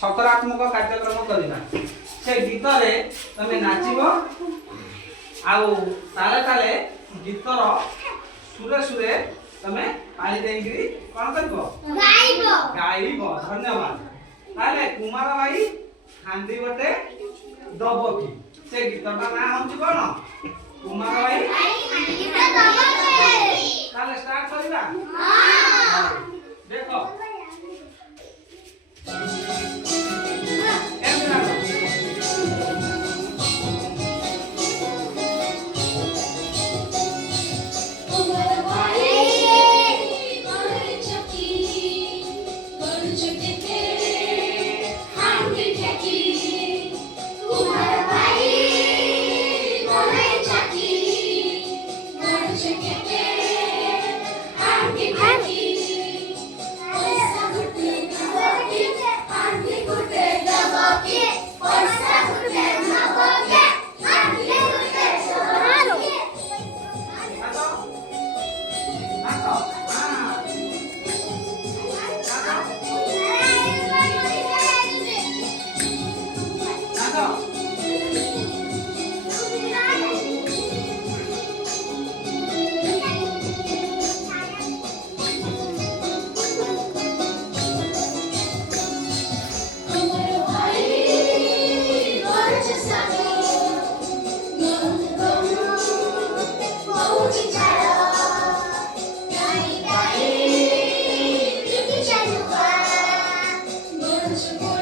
सकारात्मक कार्यक्रम करवा से गीत रे तमे नाचिबो आउ ताले ताले गीतर सुरे सुरे तमे पानी देइगिरी कोन करबो गाइबो धन्यवाद ताले कुमार भाई हांदी बटे दबो की से गीतटा ना होची कोन कुमार भाई हांदी बटे दबो ताले स्टार्ट करिबा हां देखो Worship